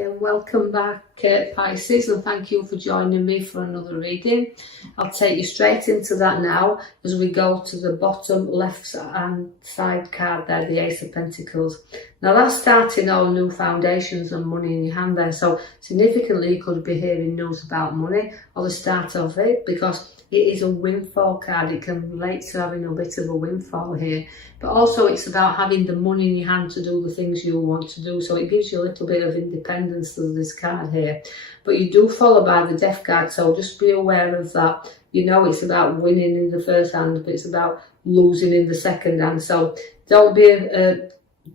Hi and welcome back Pisces, and thank you for joining me for another reading. I'll take you straight into that now as we go to the bottom left hand side card there, the Ace of Pentacles. Now that's starting all new foundations and money in your hand there, so significantly you could be hearing news about money or the start of it, because it is a windfall card. It can relate to having a bit of a windfall here, but also it's about having the money in your hand to do the things you want to do, so it gives you a little bit of independence to this card here. But you do follow by the Death card, so just be aware of that. You know, it's about winning in the first hand, but it's about losing in the second hand, so don't be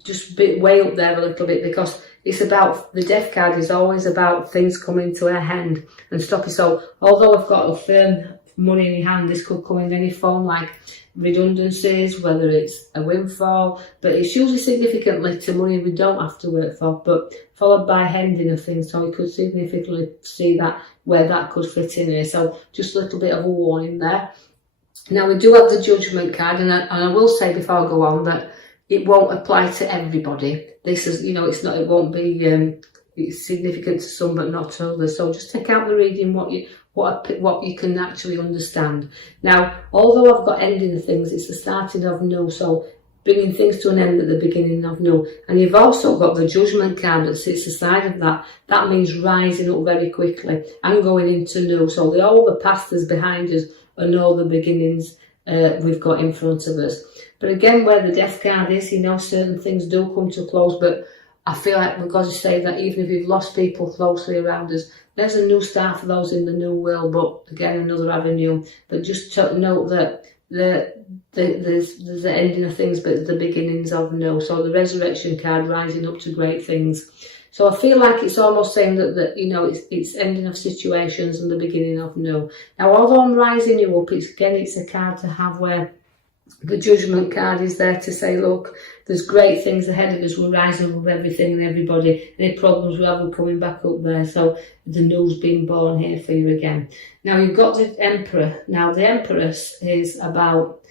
just way up there a little bit, because it's about, the Death card is always about things coming to a end and stopping. So although I've got a firm money in your hand, this could come in any form, like redundancies, whether it's a windfall, but it's usually significantly to money we don't have to work for, but followed by ending of things, so we could significantly see that where that could fit in here. So just a little bit of a warning there. Now we do have the Judgment card, and I will say before I go on that it won't apply to everybody. This is, you know, it's not, it won't be it's significant to some but not to others, so just take out the reading what you can actually understand. Now, although I've got ending of things, it's the starting of new, so bringing things to an end at the beginning of new. And you've also got the Judgment card that sits aside of that. That means rising up very quickly and going into new. So all the past is behind us and all the beginnings we've got in front of us. But again, where the Death card is, you know, certain things do come to a close, but I feel like we've got to say that even if we've lost people closely around us, there's a new start for those in the new world, but again, another avenue. But just to note that there's the ending of things, but the beginnings of new. So the Resurrection card, rising up to great things. So I feel like it's almost saying that you know, it's ending of situations and the beginning of new. Now, although I'm rising you up, it's a card to have where the Judgment card is there to say, look, there's great things ahead of us. We're rising above everything and everybody. Any problems we have, we're coming back up there. So the new's being born here for you again. Now you've got the Emperor. Now the Empress is about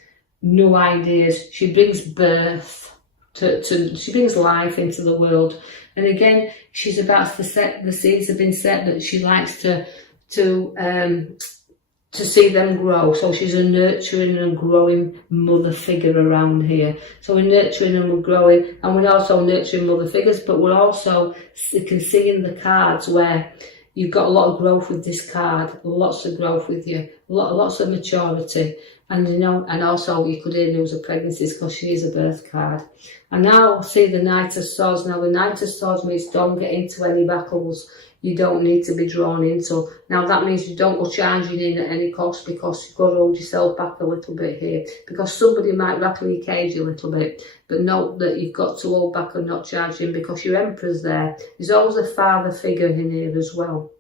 new ideas. She brings birth she brings life into the world. And again, she's about to set, the seeds have been set, that she likes to see them grow. So she's a nurturing and growing mother figure around here. So we're nurturing and we're growing, and we're also nurturing mother figures, but we're also, you can see in the cards where you've got a lot of growth with this card, lots of growth with you, lots of maturity. And you know, and also you could hear news of pregnancies because she is a birth card. And now see the Knight of Swords. Now the Knight of Swords means don't get into any battles you don't need to be drawn into. Now that means you don't go charging in at any cost, because you've got to hold yourself back a little bit here, because somebody might rattle your cage a little bit, but note that you've got to hold back and not charge in, because your Emperor's there. There's always a father figure in here as well.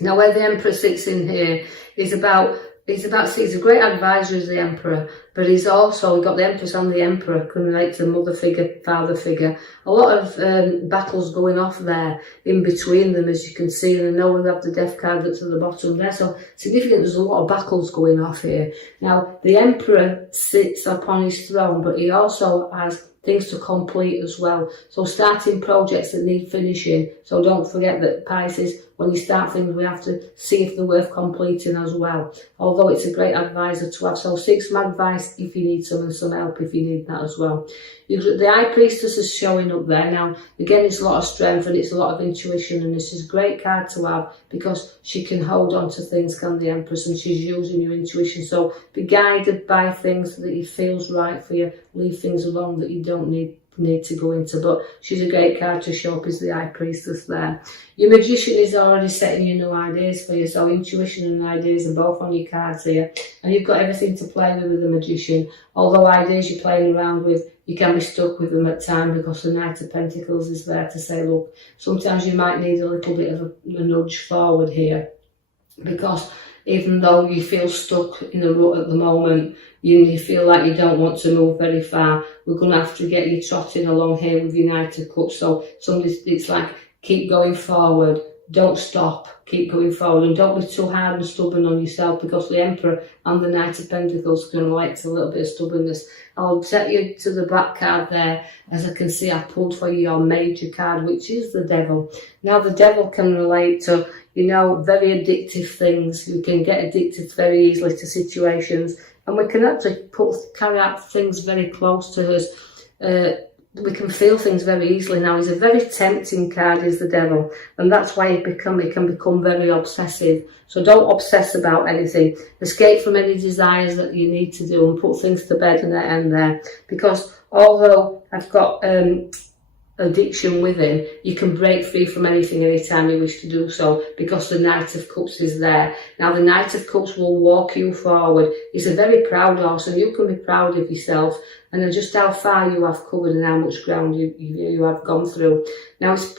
Now where the Emperor sits in here is about, he's a great advisor as the Emperor, but he's also got the Empress and the Emperor can relate to the mother figure, father figure. A lot of battles going off there in between them, as you can see, and I know we have the Death card that's at the bottom there, so significant, there's a lot of battles going off here. Now the Emperor sits upon his throne, but he also has things to complete as well. So starting projects that need finishing. So don't forget that Pisces, when you start things, we have to see if they're worth completing as well. Although it's a great advisor to have. So seek some advice if you need some, and some help if you need that as well. The High Priestess is showing up there. Now, again, it's a lot of strength and it's a lot of intuition, and this is a great card to have because she can hold on to things, can the Empress, and she's using your intuition. So be guided by things that it feels right for you. Leave things alone that you don't need to go into, but she's a great card to show up as the High Priestess there. Your Magician is already setting you new ideas for you, so intuition and ideas are both on your cards here, and you've got everything to play with the Magician. Although ideas you're playing around with, you can be stuck with them at times, because the Knight of Pentacles is there to say, look, sometimes you might need a little bit of a nudge forward here, because even though you feel stuck in a rut at the moment, you feel like you don't want to move very far, we're going to have to get you trotting along here with your Knight of Cups. So it's like, keep going forward, don't stop, keep going forward, and don't be too hard and stubborn on yourself, because the Emperor and the Knight of Pentacles can relate to a little bit of stubbornness. I'll set you to the back card there. As I can see, I pulled for you your major card, which is the Devil. Now, the Devil can relate to, you know, very addictive things. You can get addicted very easily to situations, and we can actually carry out things very close to us. We can feel things very easily. Now, he's a very tempting card, is the Devil, and that's why it can become very obsessive. So don't obsess about anything. Escape from any desires that you need to do, and put things to bed and end there. Because although I've got addiction with him, you can break free from anything anytime you wish to do so, because the Knight of Cups is there. Now, the Knight of Cups will walk you forward. He's a very proud horse, and you can be proud of yourself and just how far you have covered and how much ground you have gone through. Now, it's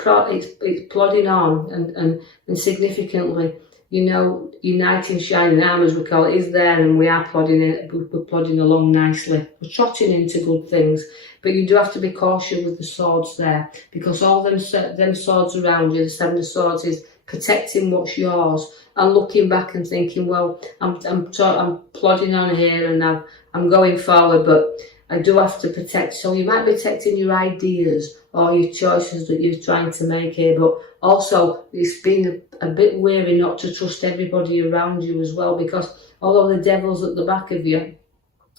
plodding on, and significantly, you know, uniting shining armour, as we call it, is there, and we are we're plodding along nicely. We're trotting into good things, but you do have to be cautious with the swords there, because all them swords around you, the Seven of Swords, is protecting what's yours, and looking back and thinking, well, I'm plodding on here, and I'm going forward, but I do have to protect. So you might be protecting your ideas or your choices that you're trying to make here, but also it's being a bit wary not to trust everybody around you as well, because although the Devil's at the back of you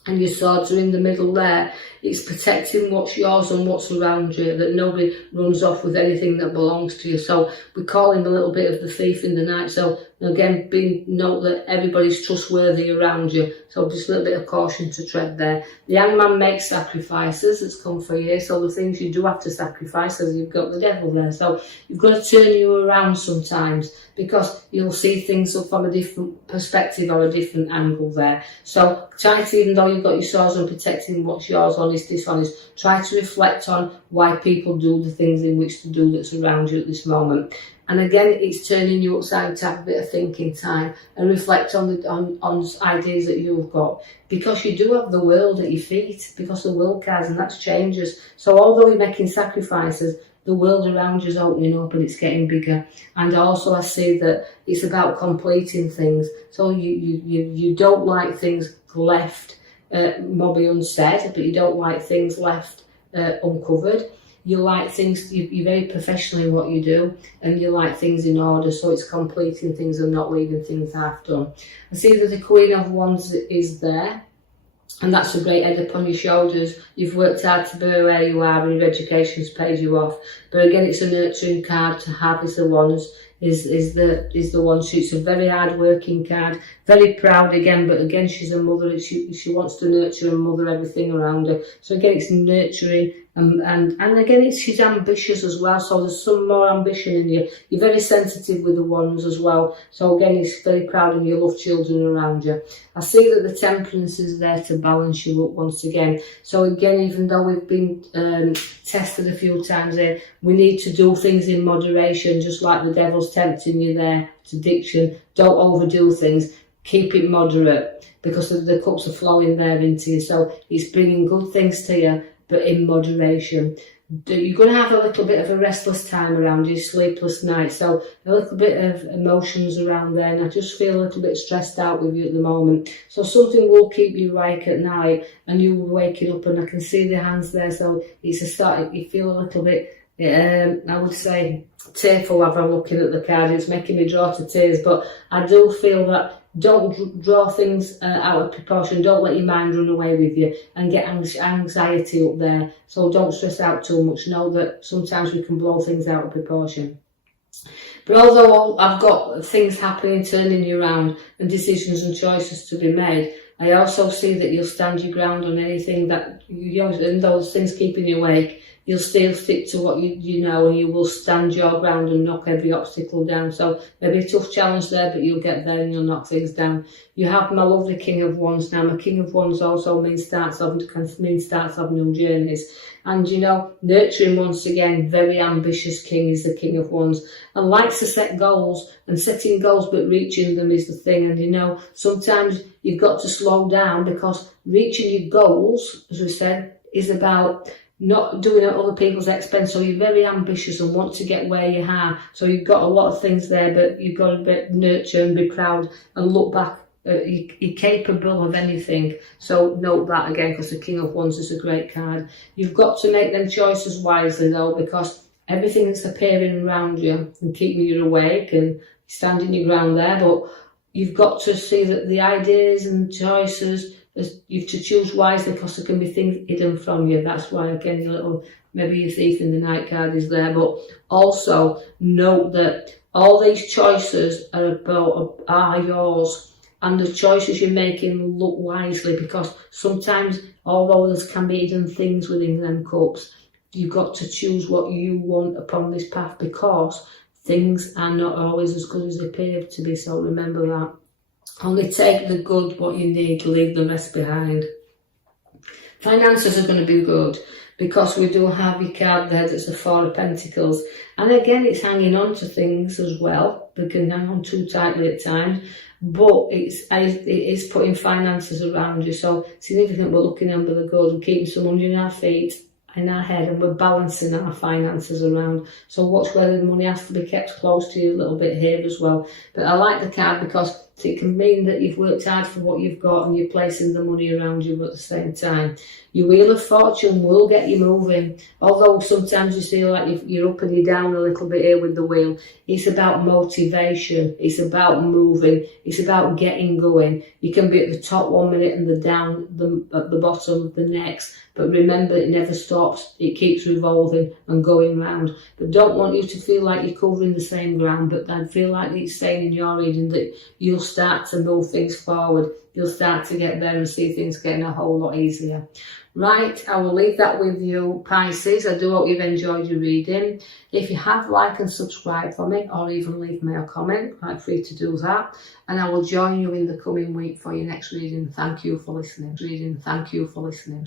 and your swords are in the middle there, it's protecting what's yours and what's around you, that nobody runs off with anything that belongs to you. So we call him a little bit of the thief in the night. So again, note that everybody's trustworthy around you. So just a little bit of caution to tread there. The Hangman makes sacrifices. It's come for you. So the things you do have to sacrifice, as you've got the Devil there. So you've got to turn you around sometimes, because you'll see things from a different perspective or a different angle there. So try to, even though you've got your swords on protecting what's yours, honest, dishonest, try to reflect on why people do the things in which to do that's around you at this moment. And again, it's turning you upside to have a bit of thinking time and reflect on ideas that you've got, because you do have the world at your feet, because the world cards, and that's changes. So although you're making sacrifices, the world around you is opening up and it's getting bigger. And also I see that it's about completing things. So you don't like things left maybe unsaid, but you don't like things left uncovered. You like things, you're very professional in what you do, and you like things in order, so it's completing things and not leaving things half done. I see that the Queen of Wands is there, and that's a great head upon your shoulders. You've worked hard to be where you are, and your education's paid you off. But again, it's a nurturing card to have, is the Wands. Is the one. She's a very hard working card, very proud again, but again she's a mother. She wants to nurture and mother everything around her. So again, it's nurturing, and again she's ambitious as well. So there's some more ambition in you. You're very sensitive with the Wands as well. So again, it's very proud, and you love children around you. I see that the Temperance is there to balance you up once again. So again, even though we've been tested a few times here, we need to do things in moderation, just like the Devil's tempting you there. It's addiction. Don't overdo things. Keep it moderate, because the cups are flowing there into you. So it's bringing good things to you, but in moderation. You're going to have a little bit of a restless time around you, sleepless nights, so a little bit of emotions around there, and I just feel a little bit stressed out with you at the moment. So something will keep you awake at night, and you will waking up, and I can see the hands there, so it's a start. You feel a little bit, I would say, tearful as I'm looking at the card. It's making me draw to tears, but I do feel that don't draw things out of proportion. Don't let your mind run away with you and get anxiety up there. So don't stress out too much. Know that sometimes we can blow things out of proportion. But although I've got things happening, turning you around, and decisions and choices to be made, I also see that you'll stand your ground on anything that, and those things keeping you awake, you'll still stick to what you know, and you will stand your ground and knock every obstacle down. So maybe a tough challenge there, but you'll get there and you'll knock things down. You have my lovely King of Wands now. My King of Wands also means starts of new journeys. And you know, nurturing once again, very ambitious king is the King of Wands, and likes to set goals, and setting goals but reaching them is the thing. And you know, sometimes you've got to slow down, because reaching your goals, as we said, is about not doing it at other people's expense. So you're very ambitious and want to get where you are. So you've got a lot of things there, but you've got to nurture and be proud and look back. You're capable of anything. So note that again, because the King of Wands is a great card. You've got to make them choices wisely though, because everything that's appearing around you and keeping you awake and standing your ground there, but you've got to see that the ideas and choices, you have to choose wisely, because there can be things hidden from you. That's why again your little, maybe your thief in the night card is there. But also note that all these choices are yours, and the choices you're making, look wisely, because sometimes although there can be hidden things within them cups, you've got to choose what you want upon this path, because things are not always as good as they appear to be. So remember that. Only take the good, what you need, leave the rest behind. Finances are going to be good, because we do have your card there that's the Four of Pentacles. And again, it's hanging on to things as well. They can hang on too tightly at times. But it is putting finances around you. So significant, we're looking under the good and keeping some under our feet, in our head, and we're balancing our finances around. So watch where the money has to be kept close to you a little bit here as well. But I like the card because it can mean that you've worked hard for what you've got and you're placing the money around you at the same time. Your Wheel of Fortune will get you moving. Although sometimes you feel like you're up and you're down a little bit here with the wheel. It's about motivation. It's about moving. It's about getting going. You can be at the top 1 minute and at the bottom the next. But remember, it never stops. It keeps revolving and going round. But don't want you to feel like you're covering the same ground. But I feel like it's saying in your reading that you'll start to move things forward. You'll start to get there and see things getting a whole lot easier. Right, I will leave that with you, Pisces. I do hope you've enjoyed your reading. If you have, like and subscribe for me, or even leave me a comment, I'm free to do that. And I will join you in the coming week for your next reading. Thank you for listening. Thank you for listening.